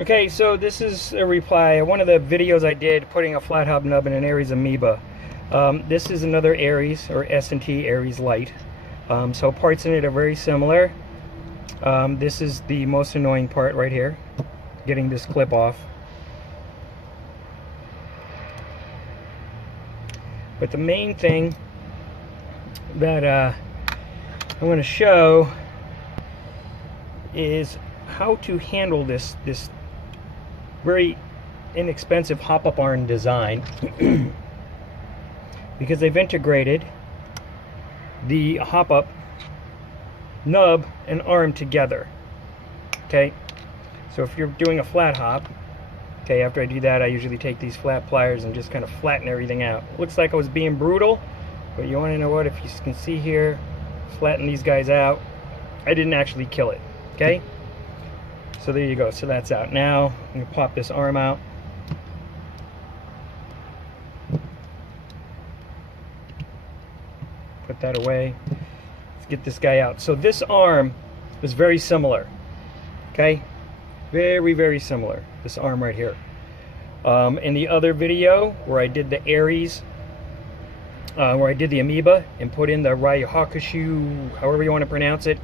Okay, so this is a reply. One of the videos I did putting a flat hub nub in an Ares Amoeba. This is another Ares, or S&T Ares Lite. So parts in it are very similar. This is the most annoying part right here, getting this clip off. But the main thing that I want to show is how to handle this very inexpensive hop-up arm design because they've integrated the hop-up nub and arm together. Okay, so if you're doing a flat hop, okay, after I do that I usually take these flat pliers and just kind of flatten everything out. Looks like I was being brutal, but you want to know what? If you can see here, flatten these guys out. I didn't actually kill it. Okay, so there you go. So that's out. Now I'm gonna pop this arm out. Put that away. Let's get this guy out. So this arm is very similar. Okay, very similar. This arm right here. In the other video where I did the Ares, where I did the Amoeba and put in the Raihakushu, however you want to pronounce it,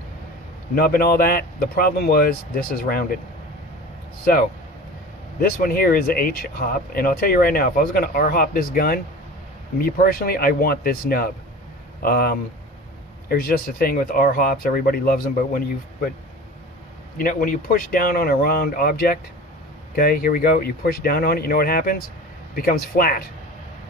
nub and all that, the problem was this is rounded. So this one here is a H hop, and I'll tell you right now, if I was going to R hop this gun, me personally, I want this nub. There's just a thing with R hops, everybody loves them, but when you push down on a round object, okay, here we go, you push down on it, you know what happens? It becomes flat.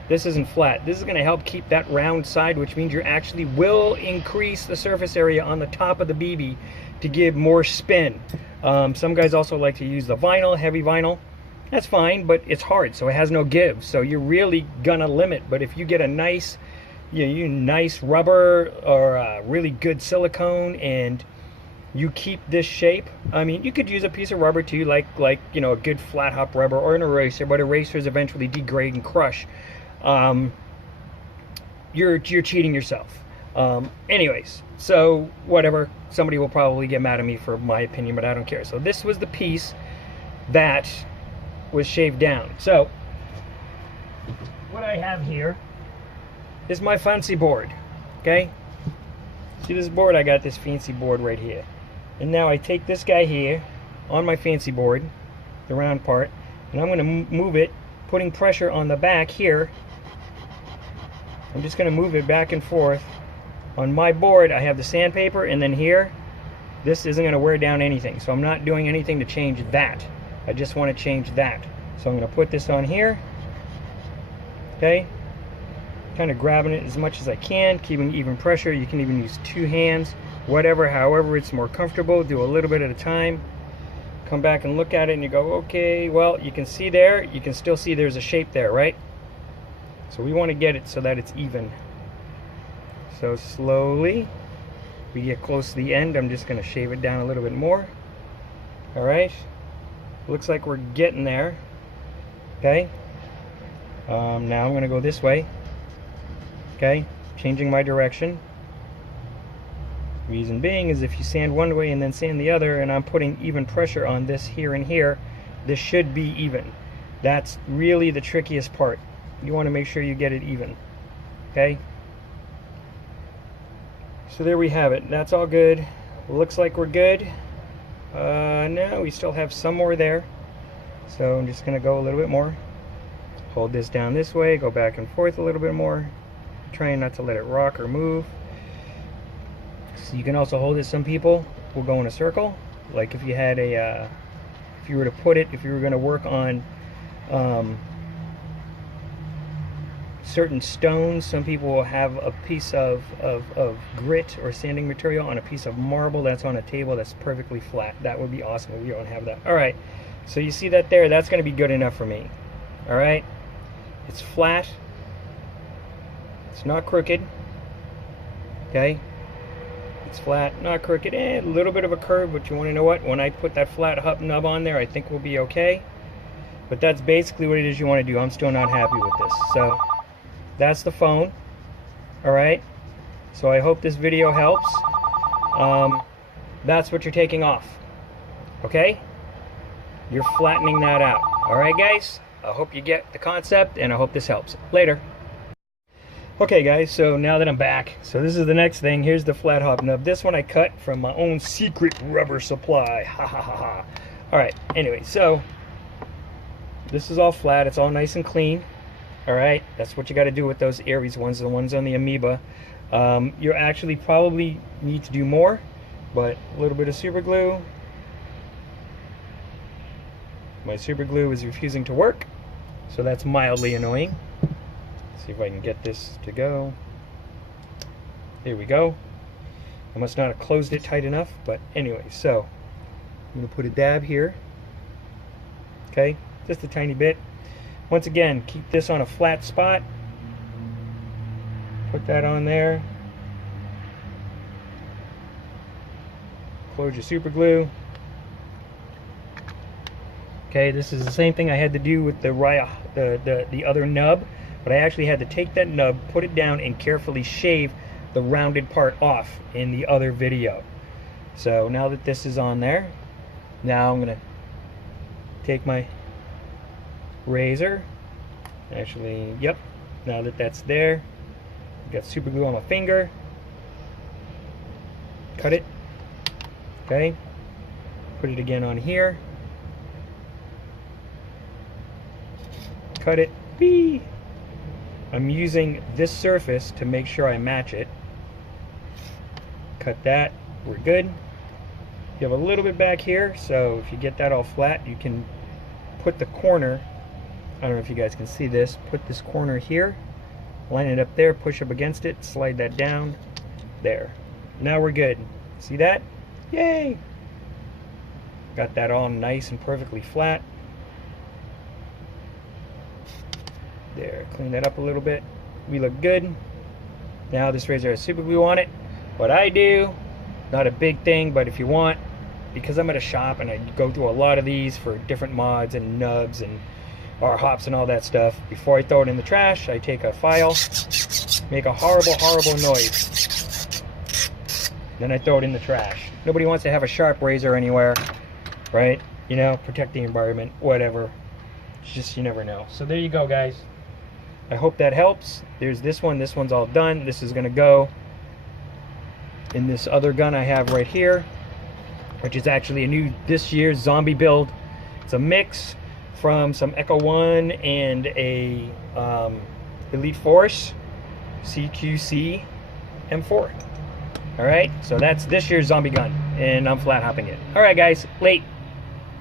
This isn't flat. This is going to help keep that round side, which means you actually will increase the surface area on the top of the BB to give more spin. Some guys also like to use the vinyl, heavy vinyl. That's fine, but it's hard, so it has no give. So you're really gonna limit. But if you get a nice, nice rubber or a really good silicone, and you keep this shape. I mean, you could use a piece of rubber too, like a good flat hop rubber or an eraser, but erasers eventually degrade and crush. You're cheating yourself. Anyways, so whatever, somebody will probably get mad at me for my opinion, but I don't care. So this was the piece that was shaved down. So what I have here is my fancy board. Okay, see this board? I got this fancy board right here, and now I take this guy here on my fancy board, the round part, and I'm going to move it, putting pressure on the back here. I'm just going to move it back and forth. On my board, I have the sandpaper, and then here, this isn't going to wear down anything. So I'm not doing anything to change that. I just want to change that. So I'm going to put this on here. Okay? Kind of grabbing it as much as I can, keeping even pressure. You can even use two hands, whatever, however it's more comfortable. Do a little bit at a time. Come back and look at it, and you go, okay, well, you can see there, you can still see there's a shape there, right? So we want to get it so that it's even. So slowly, we get close to the end. I'm just going to shave it down a little bit more. All right. Looks like we're getting there. Okay. Now I'm going to go this way. Okay. Changing my direction. Reason being is if you sand one way and then sand the other, and I'm putting even pressure on this here and here, this should be even. That's really the trickiest part. You want to make sure you get it even. Okay? So there we have it. That's all good. Looks like we're good. No, we still have some more there. So I'm just going to go a little bit more. Hold this down this way, go back and forth a little bit more. Trying not to let it rock or move. So you can also hold it. Some people will go in a circle. Like if you had a, if you were to put it, if you were going to work on certain stones, some people will have a piece of grit or sanding material on a piece of marble that's on a table that's perfectly flat. That would be awesome if you don't have that. All right, so you see that there? That's going to be good enough for me. All right, it's flat. It's not crooked. Okay. It's flat, not crooked, a little bit of a curve, but you want to know what? When I put that flat hub nub on there, I think we'll be okay. But that's basically what it is you want to do. I'm still not happy with this. So that's the phone. All right. So I hope this video helps. That's what you're taking off. Okay? you're flattening that out. All right, guys? I hope you get the concept, and I hope this helps. Later. Okay, guys, so now that I'm back, so this is the next thing. Here's the flat hop nub. This one I cut from my own secret rubber supply. Ha ha ha ha. All right, anyway, so this is all flat. It's all nice and clean. All right, that's what you got to do with those Ares ones, the ones on the Amoeba. You actually probably need to do more, but a little bit of super glue. My super glue is refusing to work, so that's mildly annoying. Let's see if I can get this to go. There we go. I must not have closed it tight enough, but anyway, so I'm going to put a dab here. Okay, just a tiny bit. Once again, keep this on a flat spot. Put that on there. Close your super glue. Okay, this is the same thing I had to do with the other nub, but I actually had to take that nub, put it down, and carefully shave the rounded part off in the other video. So now that this is on there, now I'm gonna take my razor. Actually, yep, now that that's there, I've got super glue on my finger. Cut it. Okay, put it again on here. Cut it. Whee! I'm using this surface to make sure I match it. Cut that. We're good. You have a little bit back here, so if you get that all flat, you can put the corner, I don't know if you guys can see this, put this corner here, line it up there, push up against it, slide that down, there. Now we're good. See that? Yay! Got that all nice and perfectly flat. There, clean that up a little bit. We look good. Now this razor has super glue on it. What I do, not a big thing, but if you want, because I'm at a shop and I go through a lot of these for different mods and nubs and hops and all that stuff, before I throw it in the trash, I take a file, make a horrible, horrible noise. Then I throw it in the trash. Nobody wants to have a sharp razor anywhere, right? You know, protect the environment, whatever. It's just, you never know. So there you go, guys. I hope that helps. There's this one. This one's all done. This is going to go in this other gun I have right here, which is actually a new this year's zombie build. It's a mix from some Echo 1 and a Elite Force CQC M4. All right, so that's this year's zombie gun, and I'm flat hopping it. All right, guys, late.